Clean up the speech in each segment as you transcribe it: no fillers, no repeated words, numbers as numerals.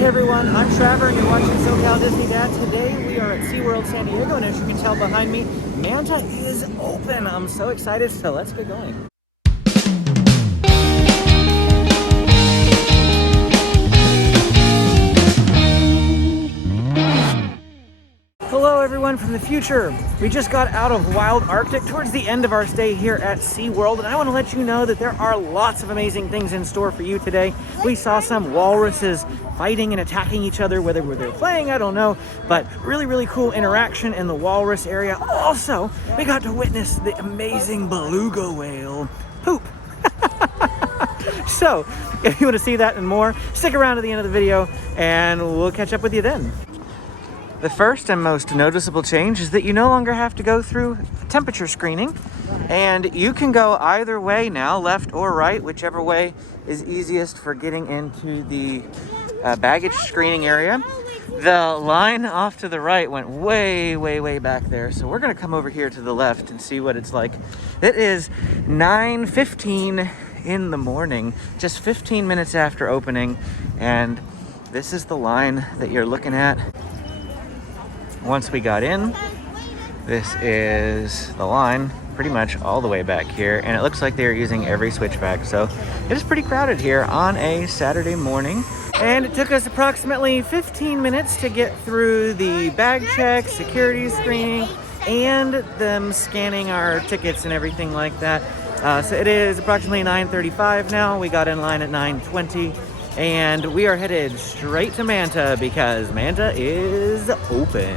Hey everyone, I'm Trevor and you're watching SoCal Disney Dad. Today we are at SeaWorld San Diego, and as you can tell behind me, Manta is open. I'm so excited, so let's get going. Hello everyone from the future. We just got out of Wild Arctic towards the end of our stay here at SeaWorld, and I want to let you know that there are lots of amazing things in store for you today. We saw some walruses fighting and attacking each other, whether they were playing, I don't know, but really cool interaction in the walrus area. Also, we got to witness the amazing beluga whale poop. So, if you want to see that and more, stick around to the end of the video and we'll catch up with you then. The first and most noticeable change is that you no longer have to go through temperature screening, and you can go either way now, left or right, whichever way is easiest for getting into the baggage screening area. The line off to the right went way back there, so we're gonna come over here to the left and see what it's like. It is 9:15 in the morning, just 15 minutes after opening, and this is the line that you're looking at. Once we got in, this is the line pretty much all the way back here, and it looks like they're using every switchback, so it is pretty crowded here on a Saturday morning. And it took us approximately 15 minutes to get through the bag check, security screening, and them scanning our tickets and everything like that. So it is approximately 9:35 now. We got in line at 9:20. And we are headed straight to Manta because Manta is open.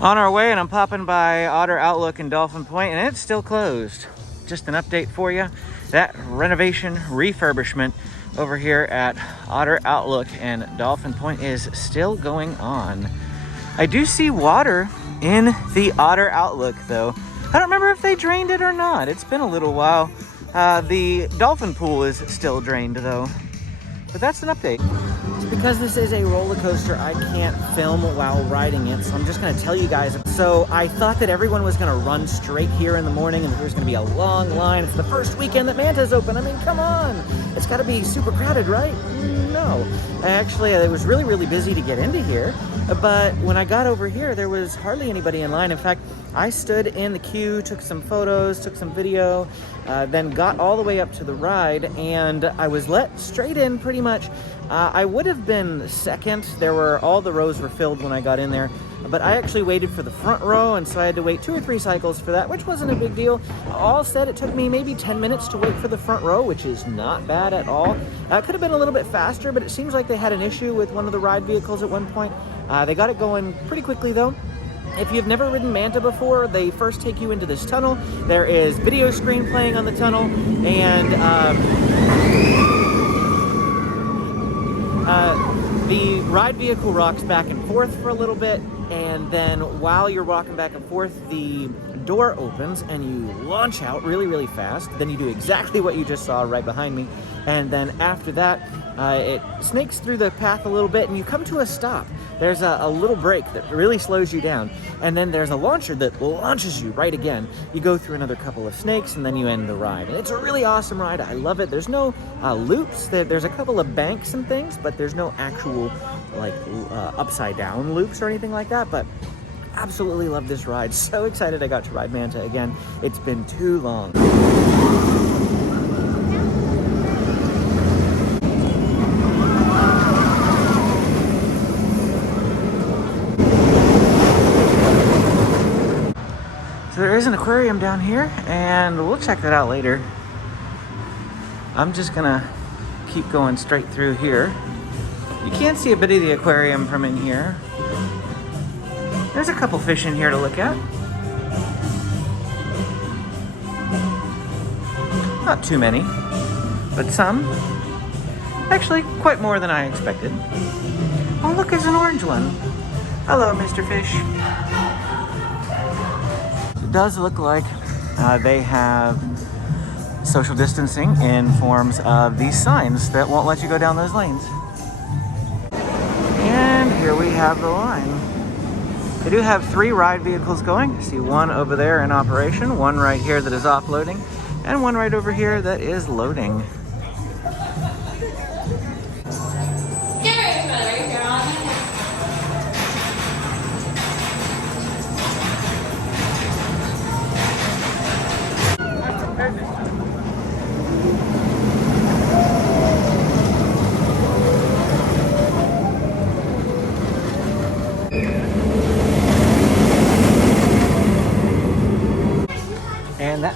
On our way, and I'm popping by Otter Outlook and Dolphin Point, and it's still closed. Just an update for you. That renovation refurbishment over here at Otter Outlook and Dolphin Point is still going on. I do see water in the Otter Outlook though. I don't remember if they drained it or not. It's been a little while. The dolphin pool is still drained though, but that's an update. Because this is a roller coaster, I can't film while riding it, so I'm just going to tell you guys. So I thought that everyone was going to run straight here in the morning and there's going to be a long line. It's the first weekend that Manta's open. I mean, come on. It's got to be super crowded, right? No. Actually, it was really busy to get into here, but when I got over here, there was hardly anybody in line. In fact, I stood in the queue, took some photos, took some video, then got all the way up to the ride, and I was let straight in pretty much. I would have been second. All the rows were filled when I got in there, but I actually waited for the front row, and so I had to wait 2 or 3 cycles for that, which wasn't a big deal. All said, it took me maybe 10 minutes to wait for the front row, which is not bad at all. It could have been a little bit faster, but it seems like they had an issue with one of the ride vehicles at one point. They got it going pretty quickly though. If you've never ridden Manta before, they first take you into this tunnel. There is video screen playing on the tunnel, and the ride vehicle rocks back and forth for a little bit, and then while you're walking back and forth, the door opens and you launch out really fast. Then you do exactly what you just saw right behind me, and then after that, it snakes through the path a little bit and you come to a stop. There's a little break that really slows you down, and then there's a launcher that launches you right again. You go through another couple of snakes and then you end the ride. And it's a really awesome ride. I love it. There's no loops. There's a couple of banks and things, but there's no actual like upside down loops or anything like that. But absolutely love this ride. So excited I got to ride Manta again. It's been too long. So there is an aquarium down here, and we'll check that out later. I'm just gonna keep going straight through here. You can't see a bit of the aquarium from in here. There's a couple fish in here to look at. Not too many, but some. Actually, quite more than I expected. Oh, look, there's an orange one. Hello, Mr. Fish. It does look like they have social distancing in forms of these signs that won't let you go down those lanes. And here we have the line. They do have 3 ride vehicles going. I see one over there in operation, one right here that is offloading, and one right over here that is loading.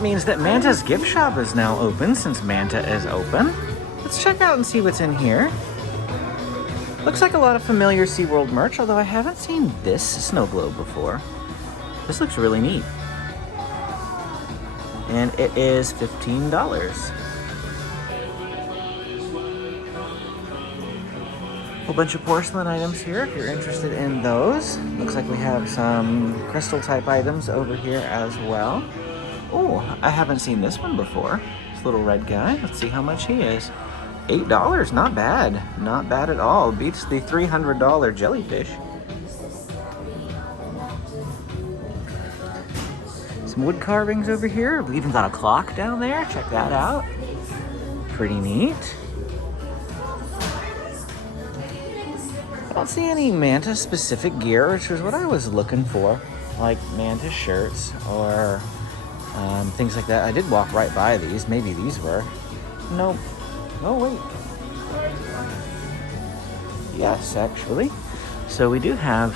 that means that Manta's gift shop is now open since Manta is open. Let's check out and see what's in here. Looks like a lot of familiar SeaWorld merch, although I haven't seen this snow globe before. This looks really neat. And it is $15. Whole bunch of porcelain items here if you're interested in those. Looks like we have some crystal type items over here as well. Oh, I haven't seen this one before. This little red guy. Let's see how much he is. $8, not bad. Not bad at all. Beats the $300 jellyfish. Some wood carvings over here. We even got a clock down there. Check that out. Pretty neat. I don't see any Manta specific gear, which was what I was looking for. Like Manta shirts or things like that. I did walk right by these. Maybe these were. Nope. Oh, wait. Yes, actually. So we do have,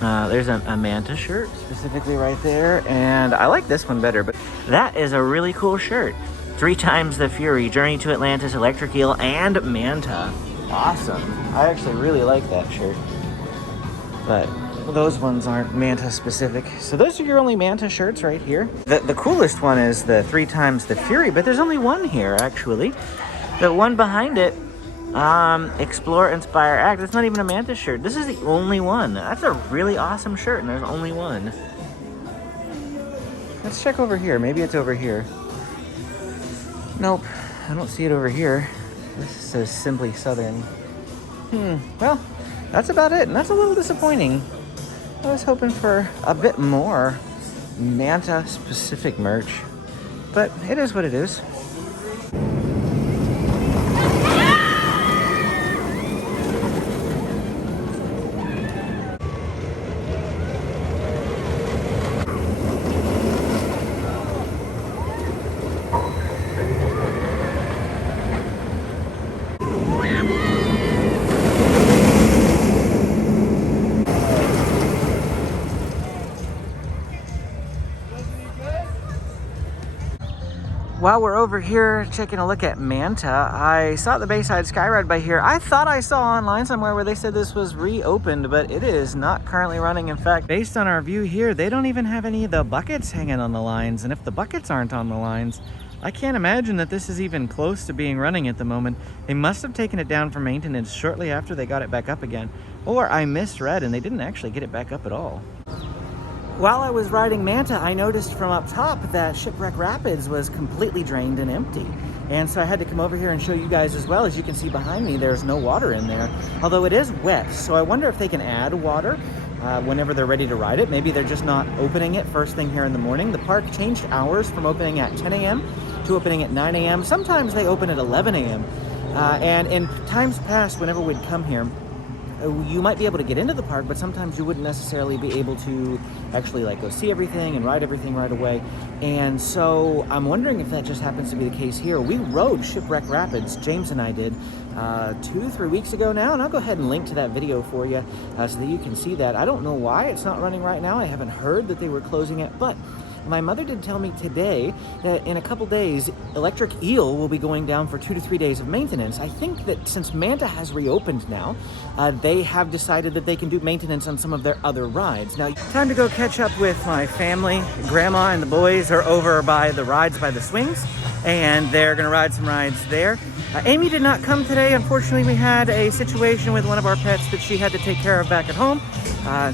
there's a Manta shirt specifically right there. And I like this one better, but that is a really cool shirt. 3 times the Fury, Journey to Atlantis, Electric Eel, and Manta. Awesome. I actually really like that shirt. But those ones aren't Manta specific. So those are your only Manta shirts right here. The coolest one is the 3 times the Fury, but there's only one here actually. The one behind it, Explore, Inspire, Act. It's not even a Manta shirt. This is the only one. That's a really awesome shirt and there's only one. Let's check over here. Maybe it's over here. Nope, I don't see it over here. This says Simply Southern. Well, that's about it, and that's a little disappointing. I was hoping for a bit more Manta-specific merch, but it is what it is. While we're over here taking a look at Manta, I saw the Bayside Skyride by here. I thought I saw online somewhere where they said this was reopened, but it is not currently running. In fact, based on our view here, they don't even have any of the buckets hanging on the lines. And if the buckets aren't on the lines, I can't imagine that this is even close to being running at the moment. They must have taken it down for maintenance shortly after they got it back up again. Or I misread and they didn't actually get it back up at all. While I was riding Manta, I noticed from up top that Shipwreck Rapids was completely drained and empty. And so I had to come over here and show you guys as well. As you can see behind me, there's no water in there, although it is wet. So I wonder if they can add water whenever they're ready to ride it. Maybe they're just not opening it first thing here in the morning. The park changed hours from opening at 10 a.m. to opening at 9 a.m. Sometimes they open at 11 a.m. And in times past, whenever we'd come here, you might be able to get into the park, but sometimes you wouldn't necessarily be able to actually like go see everything and ride everything right away. And so I'm wondering if that just happens to be the case here. We rode Shipwreck Rapids, James and I did, 2-3 weeks ago now, and I'll go ahead and link to that video for you so that you can see that. I don't know why it's not running right now. I haven't heard that they were closing it, but my mother did tell me today that in a couple days, Electric Eel will be going down for 2 to 3 days of maintenance. I think that since Manta has reopened now, they have decided that they can do maintenance on some of their other rides. Now, time to go catch up with my family. Grandma and the boys are over by the rides by the swings, and they're gonna ride some rides there. Amy did not come today. Unfortunately, we had a situation with one of our pets that she had to take care of back at home.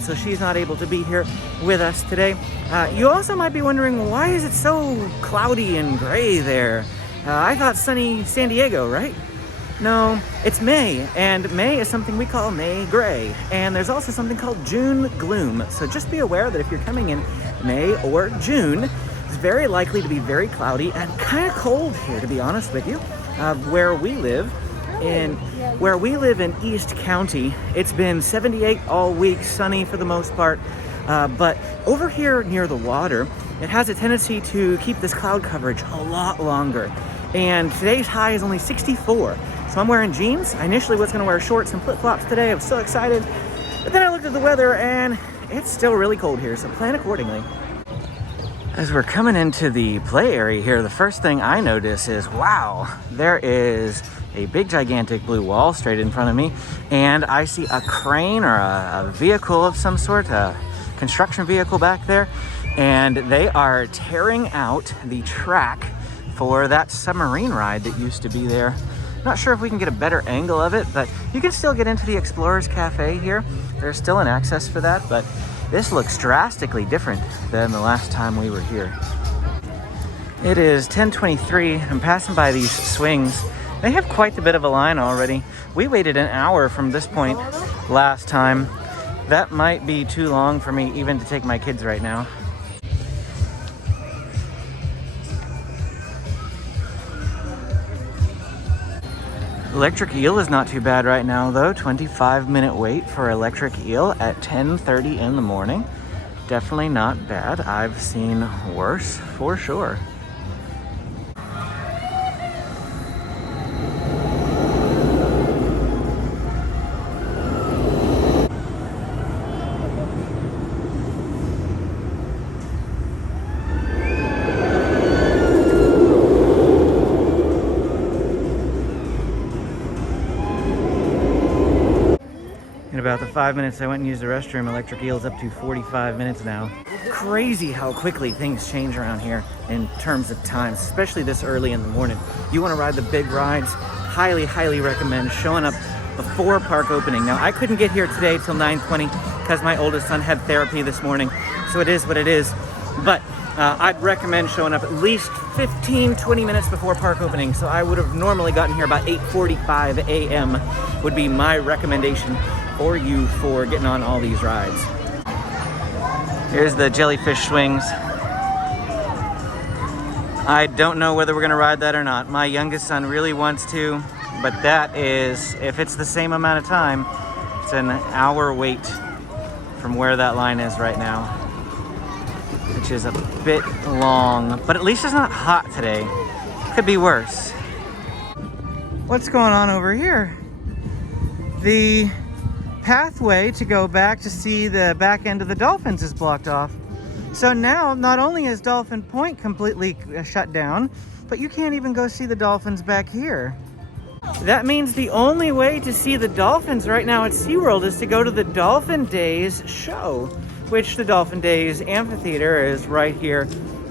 So she's not able to be here with us today. You also might be wondering, why is it so cloudy and gray there? I thought sunny San Diego, right? No, it's May, and May is something we call May gray. And there's also something called June gloom. So just be aware that if you're coming in May or June, it's very likely to be very cloudy and kind of cold here, to be honest with you. Where we live in East County, it's been 78 all week, sunny for the most part. But over here near the water, it has a tendency to keep this cloud coverage a lot longer. And today's high is only 64. So I'm wearing jeans. I initially was gonna wear shorts and flip-flops today. I was so excited. But then I looked at the weather and it's still really cold here, so plan accordingly. As we're coming into the play area here, the first thing I notice is, wow, there is a big gigantic blue wall straight in front of me, and I see a crane or a vehicle of some sort, a construction vehicle back there, and they are tearing out the track for that submarine ride that used to be there. Not sure if we can get a better angle of it, but you can still get into the Explorers Cafe here. There's still an access for that, but this looks drastically different than the last time we were here. It is 10:23. I'm passing by these swings. They have quite a bit of a line already. We waited an hour from this point last time. That might be too long for me even to take my kids right now. Electric Eel is not too bad right now though. 25-minute wait for Electric Eel at 10:30 in the morning. Definitely not bad. I've seen worse for sure. In about the 5 minutes I went and used the restroom, Electric Eel's up to 45 minutes now. Crazy how quickly things change around here in terms of times, especially this early in the morning. You want to ride the big rides, highly, highly recommend showing up before park opening. Now, I couldn't get here today till 9:20 because my oldest son had therapy this morning, so it is what it is. But I'd recommend showing up at least 15-20 minutes before park opening. So I would have normally gotten here about 8:45 a.m. would be my recommendation for you for getting on all these rides. Here's the jellyfish swings. I don't know whether we're gonna ride that or not. My youngest son really wants to, but that is, if it's the same amount of time, it's an hour wait from where that line is right now, which is a bit long, but at least it's not hot today. Could be worse. What's going on over here? The pathway to go back to see the back end of the dolphins is blocked off. So now not only is Dolphin Point completely shut down, but you can't even go see the dolphins back here. That means the only way to see the dolphins right now at SeaWorld is to go to the Dolphin Days show, which the Dolphin Days amphitheater is right here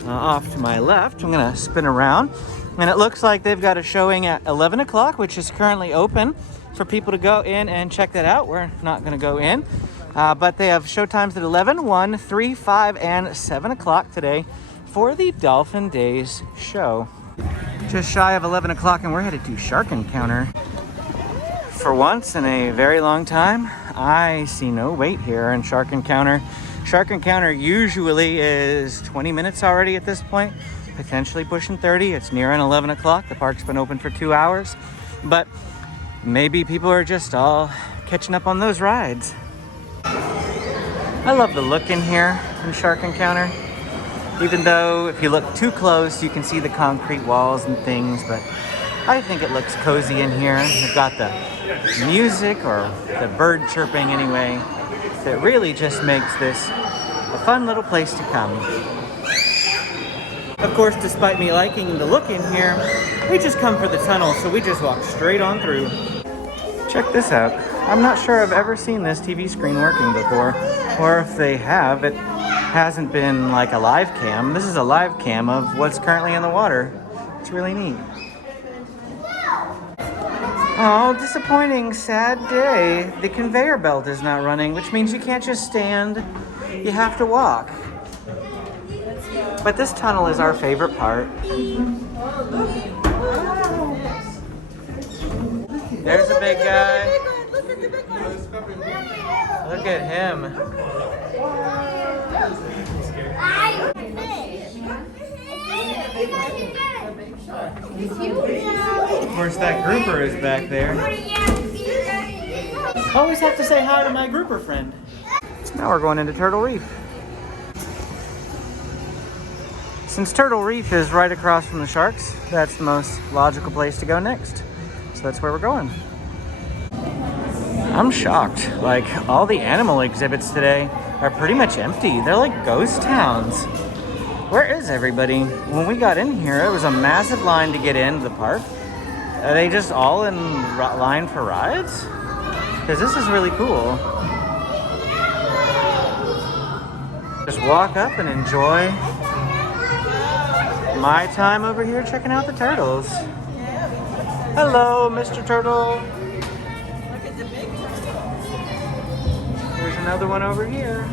off to my left. I'm gonna spin around, and it looks like they've got a showing at 11 o'clock, which is currently open for people to go in and check that out. We're not gonna go in, but they have show times at 11, 1, 3, 5, and 7 o'clock today for the Dolphin Days show. Just shy of 11 o'clock and we're headed to Shark Encounter. For once in a very long time, I see no wait here in Shark Encounter. Shark Encounter usually is 20 minutes already at this point, potentially pushing 30. It's nearing 11 o'clock. The park's been open for 2 hours, but maybe people are just all catching up on those rides. I love the look in here in Shark Encounter. Even though if you look too close, you can see the concrete walls and things, but I think it looks cozy in here. You've got the music, or the bird chirping anyway, that really just makes this a fun little place to come. Of course, despite me liking the look in here, we just come for the tunnel, so we just walk straight on through. Check this out. I'm not sure I've ever seen this TV screen working before, or if they have, it hasn't been like a live cam. This is a live cam of what's currently in the water. It's really neat. Oh, disappointing, sad day. The conveyor belt is not running, which means you can't just stand, you have to walk. But this tunnel is our favorite part. There's a big guy. Look at him. Of course, that grouper is back there. Always have to say hi to my grouper friend. So now we're going into Turtle Reef. Since Turtle Reef is right across from the sharks, that's the most logical place to go next. So that's where we're going. I'm shocked. Like, all the animal exhibits today are pretty much empty. They're like ghost towns. Where is everybody? When we got in here, it was a massive line to get into the park. Are they just all in line for rides? Because this is really cool. Just walk up and enjoy my time over here checking out the turtles. Hello, Mr. Turtle. There's another one over here.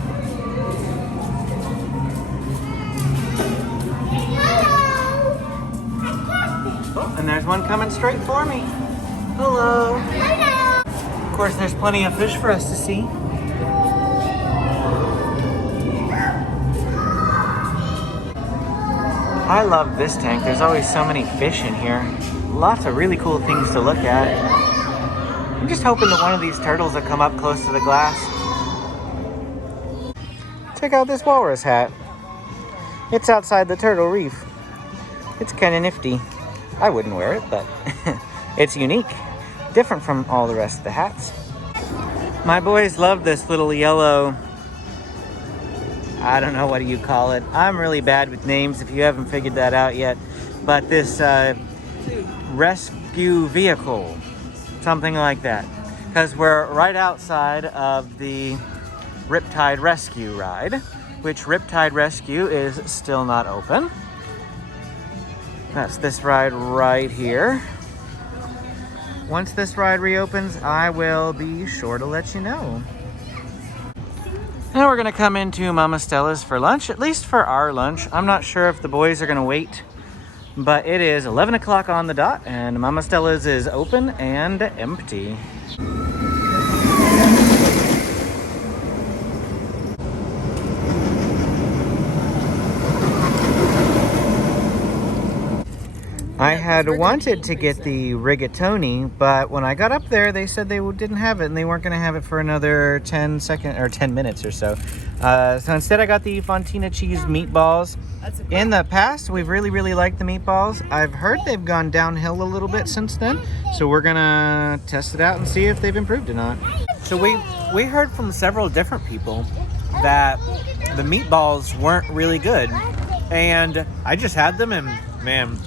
Oh, and there's one coming straight for me. Hello. Hello. Of course, there's plenty of fish for us to see. I love this tank. There's always so many fish in here. Lots of really cool things to look at. I'm just hoping that one of these turtles will come up close to the glass. Check out this walrus hat. It's outside the turtle reef. It's kind of nifty. I wouldn't wear it, but it's unique. Different from all the rest of the hats. My boys love this little yellow, I don't know, what do you call it? I'm really bad with names if you haven't figured that out yet. But this rescue vehicle, something like that. Because we're right outside of the Riptide Rescue ride, which Riptide Rescue is still not open. That's this ride right here. Once this ride reopens, I will be sure to let you know. Now we're gonna come into Mama Stella's for lunch, at least for our lunch. I'm not sure if the boys are gonna wait, but it is 11 o'clock on the dot and Mama Stella's is open and empty. I had wanted to get the rigatoni, but when I got up there, they said they didn't have it and they weren't going to have it for another 10 minutes or so. So instead I got the Fontina cheese meatballs. In the past, we've really liked the meatballs. I've heard they've gone downhill a little bit since then, so we're gonna test it out and see if they've improved or not. So we heard from several different people that the meatballs weren't really good, and I just had them and man,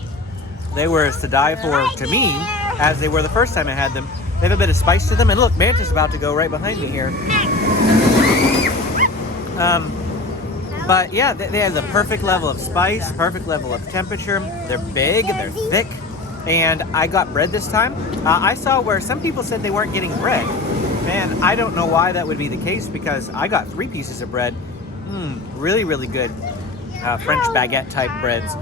they were to die for to me, as they were the first time I had them. They have a bit of spice to them, and look, Manta's about to go right behind me here. But yeah, they have the perfect level of spice, perfect level of temperature. They're big, they're thick, and I got bread this time. I saw where some people said they weren't getting bread. Man, I don't know why that would be the case, because I got 3 pieces of bread. Really good French baguette type breads.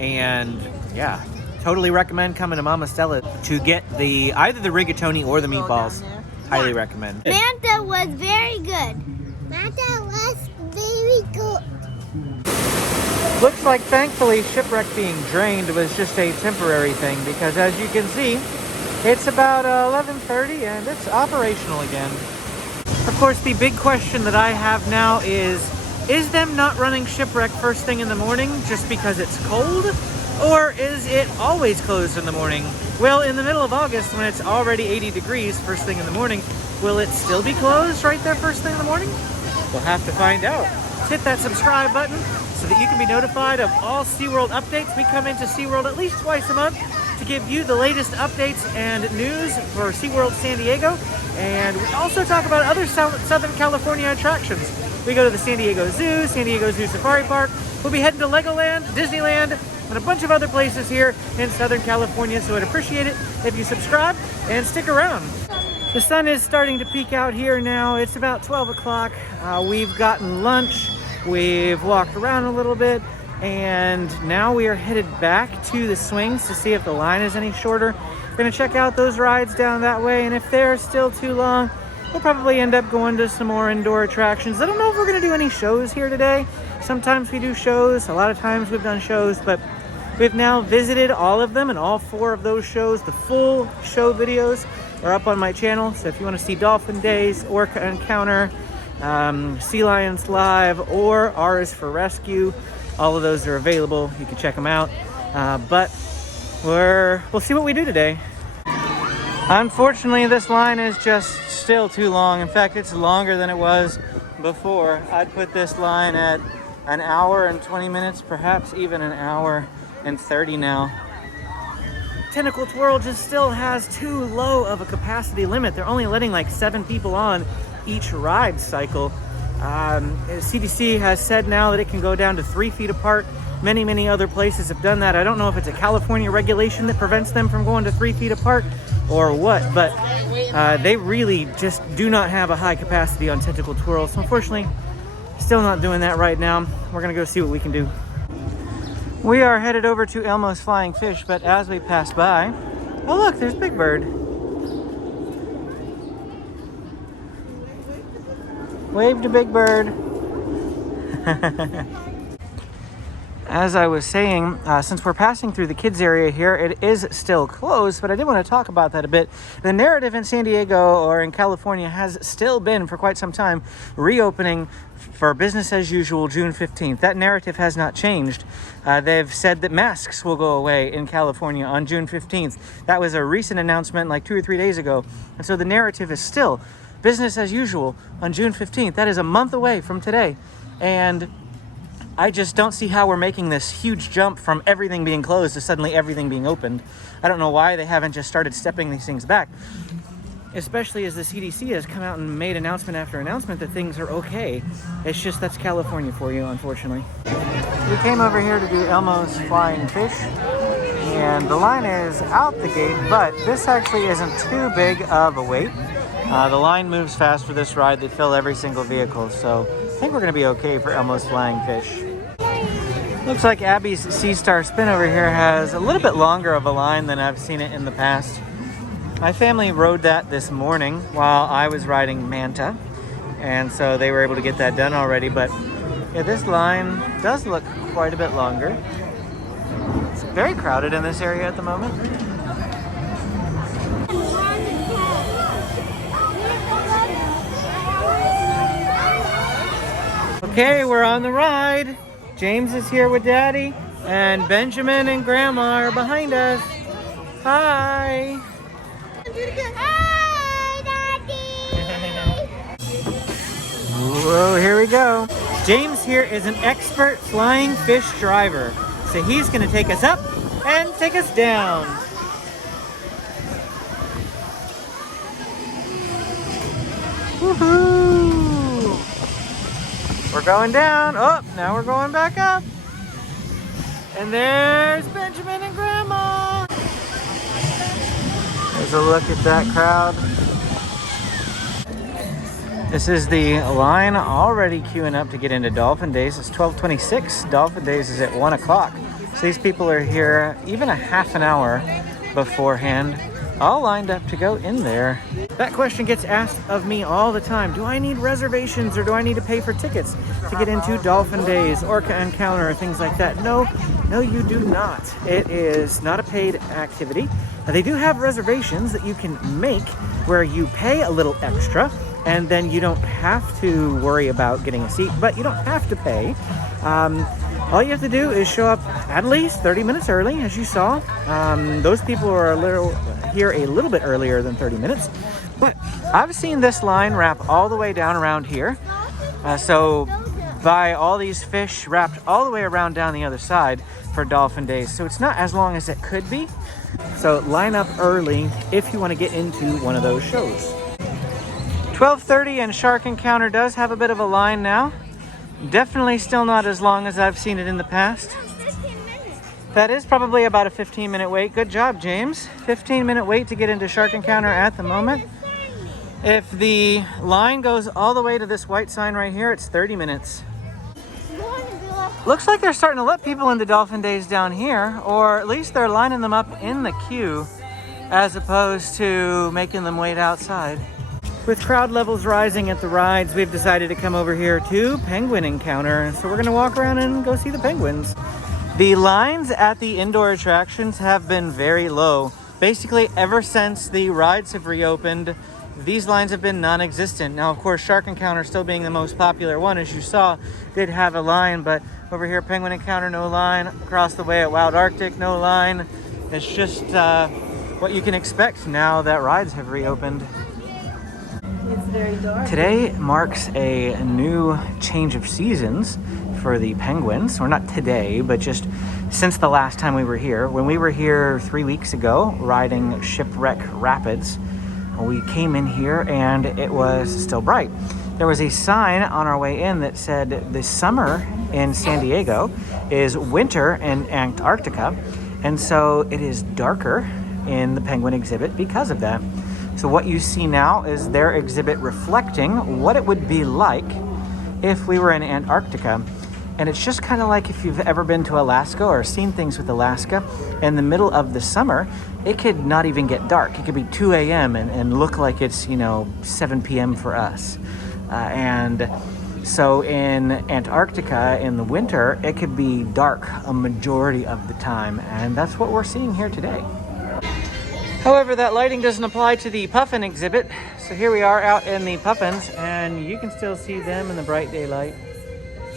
And yeah, totally recommend coming to Mama Stella to get either the rigatoni or the meatballs. Highly recommend. Manta was very good. Manta was very good. Looks like thankfully Shipwreck being drained was just a temporary thing, because as you can see, it's about 11:30 and it's operational again. Of course, the big question that I have now is them not running Shipwreck first thing in the morning just because it's cold? Or is it always closed in the morning? Well, in the middle of August, when it's already 80 degrees first thing in the morning, will it still be closed right there first thing in the morning? We'll have to find out. Hit that subscribe button so that you can be notified of all SeaWorld updates. We come into SeaWorld at least twice a month to give you the latest updates and news for SeaWorld San Diego. And we also talk about other Southern California attractions. We go to the San Diego Zoo, San Diego Zoo Safari Park. We'll be heading to Legoland, Disneyland, and a bunch of other places here in Southern California, so I'd appreciate it if you subscribe and stick around. The sun is starting to peek out here now. It's about 12 o'clock. We've gotten lunch, we've walked around a little bit, and now we are headed back to the swings to see if the line is any shorter. We're gonna check out those rides down that way, and if they're still too long, we'll probably end up going to some more indoor attractions. I don't know if we're gonna do any shows here today. Sometimes we do shows, a lot of times we've done shows, but we've now visited all of them, and all 4 of those shows, the full show videos, are up on my channel. So if you want to see Dolphin Days, Orca Encounter, Sea Lions Live, or R is for Rescue, all of those are available. You can check them out. But we'll see what we do today. Unfortunately, this line is just still too long. In fact, it's longer than it was before. I'd put this line at an hour and 20 minutes, perhaps even an hour and 30 now. Tentacle Twirl just still has too low of a capacity limit. They're only letting like 7 people on each ride cycle. CDC has said now that it can go down to 3 feet apart. Many other places have done that. I don't know if it's a California regulation that prevents them from going to 3 feet apart or what, but they really just do not have a high capacity on Tentacle Twirl. So unfortunately, still not doing that right now. We're gonna go see what we can do. We are headed over to Elmo's Flying Fish, but as we pass by, oh look, there's Big Bird. Wave to Big Bird. As I was saying, since we're passing through the kids area here, it is still closed, but I did want to talk about that a bit. The narrative in San Diego or in California has still been for quite some time reopening for business as usual June 15th. That narrative has not changed. They've said that masks will go away in California on June 15th. That was a recent announcement like 2 or 3 days ago. And so the narrative is still business as usual on June 15th. That is a month away from today. And I just don't see how we're making this huge jump from everything being closed to suddenly everything being opened. I don't know why they haven't just started stepping these things back, especially as the CDC has come out and made announcement after announcement that things are okay. It's just that's California for you, unfortunately. We came over here to do Elmo's Flying Fish, and the line is out the gate, but this actually isn't too big of a wait. The line moves fast for this ride. They fill every single vehicle, so I think we're going to be okay for Elmo's Flying Fish. Looks like Abby's Sea Star Spin over here has a little bit longer of a line than I've seen it in the past. My family rode that this morning while I was riding Manta, and so they were able to get that done already, but yeah, this line does look quite a bit longer. It's very crowded in this area at the moment. Okay, we're on the ride. James is here with Daddy, and Benjamin and Grandma are behind us. Hi. Hi, Daddy. Whoa, here we go. James here is an expert flying fish driver, so he's gonna take us up and take us down. Woohoo! We're going down. Oh, now we're going back up. And there's Benjamin and Grandma. There's a look at that crowd. This is the line already queuing up to get into Dolphin Days. It's 12:26. Dolphin Days is at 1 o'clock. So these people are here even a half an hour beforehand, all lined up to go in there. That question gets asked of me all the time. Do I need reservations or do I need to pay for tickets to get into Dolphin Days, Orca Encounter, or things like that? No, you do not. It is not a paid activity. They do have reservations that you can make where you pay a little extra and then you don't have to worry about getting a seat, but you don't have to pay. All you have to do is show up at least 30 minutes early, as you saw. Those people are here a little bit earlier than 30 minutes, but I've seen this line wrap all the way down around here. So by all these fish wrapped all the way around down the other side for Dolphin Days. So it's not as long as it could be. So line up early if you want to get into one of those shows. 12:30 and Shark Encounter does have a bit of a line now. Definitely still not as long as I've seen it in the past. That is probably about a 15-minute wait. Good job, James. 15-minute wait to get into Shark Encounter at the moment. If the line goes all the way to this white sign right here, it's 30 minutes. Looks like they're starting to let people into Dolphin Days down here, or at least they're lining them up in the queue as opposed to making them wait outside. With crowd levels rising at the rides, we've decided to come over here to Penguin Encounter. So we're gonna walk around and go see the penguins. The lines at the indoor attractions have been very low. Basically, ever since the rides have reopened, these lines have been non-existent. Now, of course, Shark Encounter still being the most popular one, as you saw, did have a line, but over here, Penguin Encounter, no line. Across the way at Wild Arctic, no line. It's just what you can expect now that rides have reopened. It's very dark. Today marks a new change of seasons for the penguins. Or not today, but just since the last time we were here. When we were here 3 weeks ago riding Shipwreck Rapids, we came in here and it was still bright. There was a sign on our way in that said the summer in San Diego is winter in Antarctica, and so it is darker in the penguin exhibit because of that. So what you see now is their exhibit reflecting what it would be like if we were in Antarctica. And it's just kind of like if you've ever been to Alaska or seen things with Alaska. In the middle of the summer, it could not even get dark. It could be 2 a.m. and look like it's, 7 p.m. for us. And so in Antarctica in the winter, it could be dark a majority of the time. And that's what we're seeing here today. However, that lighting doesn't apply to the puffin exhibit. So here we are out in the puffins, and you can still see them in the bright daylight.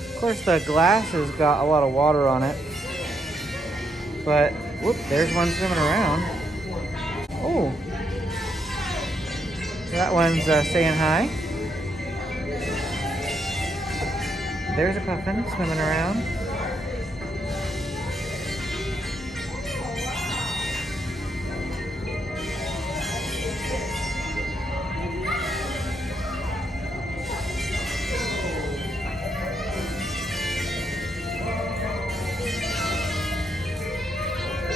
Of course, the glass has got a lot of water on it. But, whoop, there's one swimming around. Oh. That one's saying hi. There's a puffin swimming around.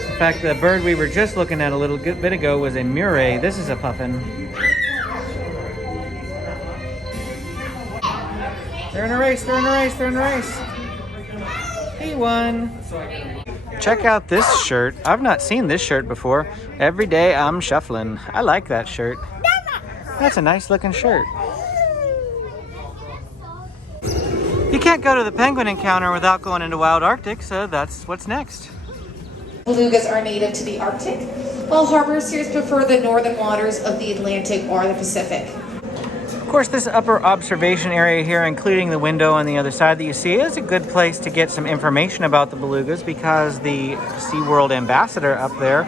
In fact, the bird we were just looking at a little bit ago was a murray. This is a puffin. They're in a race, they're in a race, they're in a race. He won. Check out this shirt. I've not seen this shirt before. Every day I'm shuffling. I like that shirt. That's a nice looking shirt. You can't go to the penguin encounter without going into Wild Arctic, so that's what's next. Belugas are native to the Arctic, while harbor steers prefer the northern waters of the Atlantic or the Pacific. Of course, this upper observation area here, including the window on the other side that you see, is a good place to get some information about the belugas because the SeaWorld ambassador up there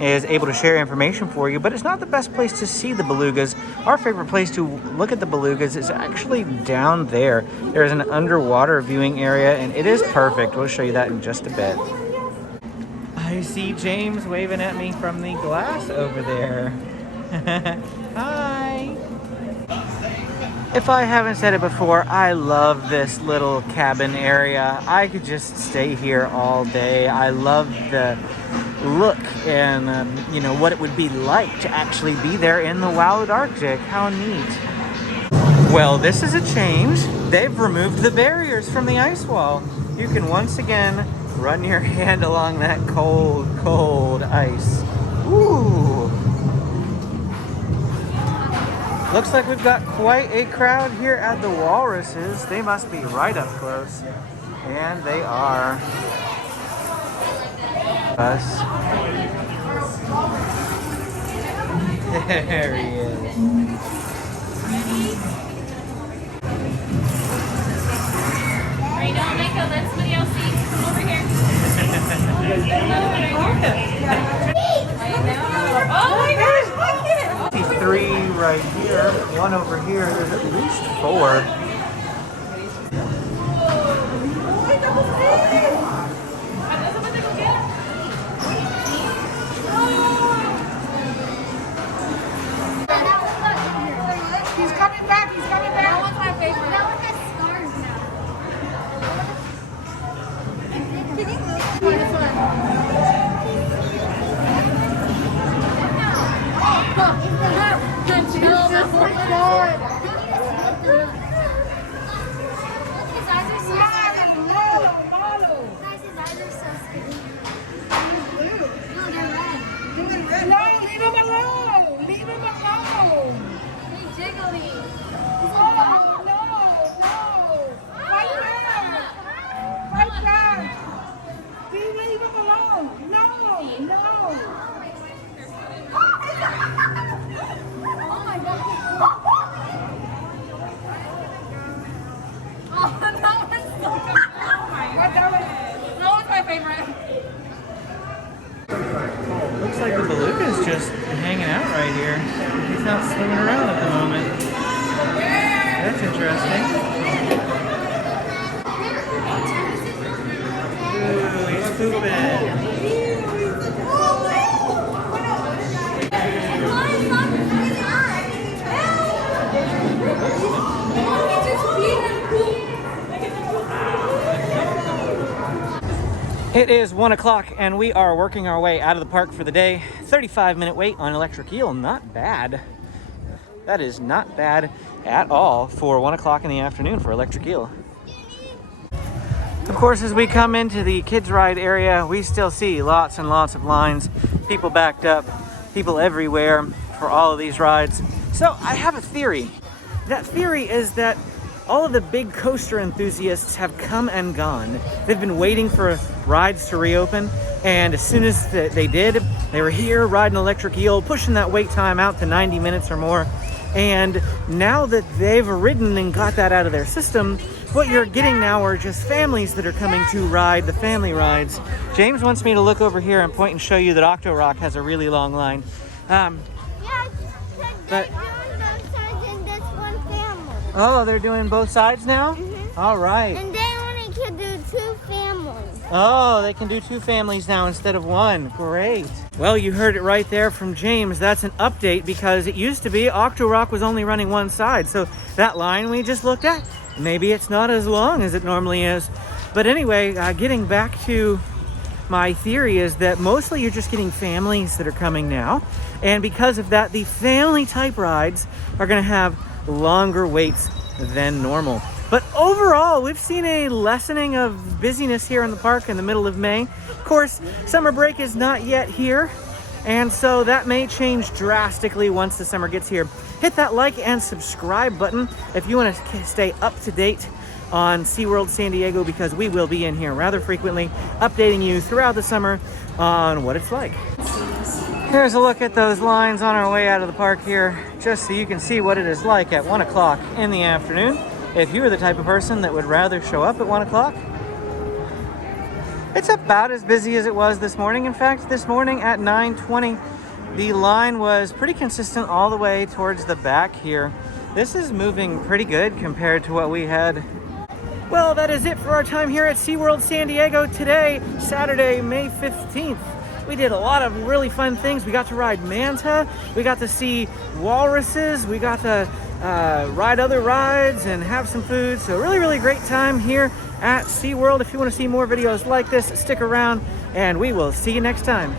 is able to share information for you, but it's not the best place to see the belugas. Our favorite place to look at the belugas is actually down there. There's an underwater viewing area, and it is perfect. We'll show you that in just a bit. I see James waving at me from the glass over there. Hi! If I haven't said it before, I love this little cabin area. I could just stay here all day. I love the look and, what it would be like to actually be there in the wild Arctic. How neat. Well, this is a change. They've removed the barriers from the ice wall. You can once again run your hand along that cold, cold ice. Ooh. Looks like we've got quite a crowd here at the walruses. They must be right up close. And they are. Us. There he is. Right now, Micah, let somebody else see. Come over here. Oh my gosh, look at it! I see 3 right here, 1 over here. There's at least 4. He's coming back, he's coming back. That one's my favorite. That one has scars now. His eyes are so skinny. Guys, his eyes are so skinny. No, they're red. No, leave him alone. Leave him alone. Hey, Jiggly. Oh, no. Fight back. Fight back. Leave him alone. No. Oh my god. Oh, that one's so good. Oh my god. That one's my favorite. Looks like the beluga's just hanging out right here. He's not swimming around at the moment. That's interesting. Ooh, he's pooping. It is 1 o'clock and we are working our way out of the park for the day. 35-minute wait on Electric Eel, not bad. That is not bad at all for 1 o'clock in the afternoon for Electric Eel. Of course, as we come into the kids ride area, we still see lots and lots of lines, people backed up, people everywhere for all of these rides. So I have a theory. That theory is that all of the big coaster enthusiasts have come and gone. They've been waiting for rides to reopen, and as soon as they did, they were here riding Electric Eel, pushing that wait time out to 90 minutes or more. And now that they've ridden and got that out of their system, what you're getting now are just families that are coming to ride the family rides. James wants me to look over here and point and show you that Octo Rock has a really long line. But oh, they're doing both sides now? Mm-hmm. All right. And they only can do 2 families. Oh, they can do 2 families now instead of 1. Great. Well, you heard it right there from James. That's an update because it used to be Octo Rock was only running one side. So that line we just looked at, maybe it's not as long as it normally is. But anyway, getting back to my theory is that mostly you're just getting families that are coming now. And because of that, the family type rides are going to have longer waits than normal. But overall, we've seen a lessening of busyness here in the park in the middle of May. Of course, summer break is not yet here, and so that may change drastically once the summer gets here. Hit that like and subscribe button if you want to stay up to date on SeaWorld San Diego, because we will be in here rather frequently, updating you throughout the summer on what it's like. Here's a look at those lines on our way out of the park here, just so you can see what it is like at 1 o'clock in the afternoon. If you are the type of person that would rather show up at 1 o'clock, it's about as busy as it was this morning. In fact, this morning at 9:20, the line was pretty consistent all the way towards the back here. This is moving pretty good compared to what we had. Well, that is it for our time here at SeaWorld San Diego today, Saturday, May 15th. We did a lot of really fun things. We got to ride Manta, we got to see walruses, we got to ride other rides and have some food. So really, really great time here at SeaWorld. If you want to see more videos like this, stick around and we will see you next time.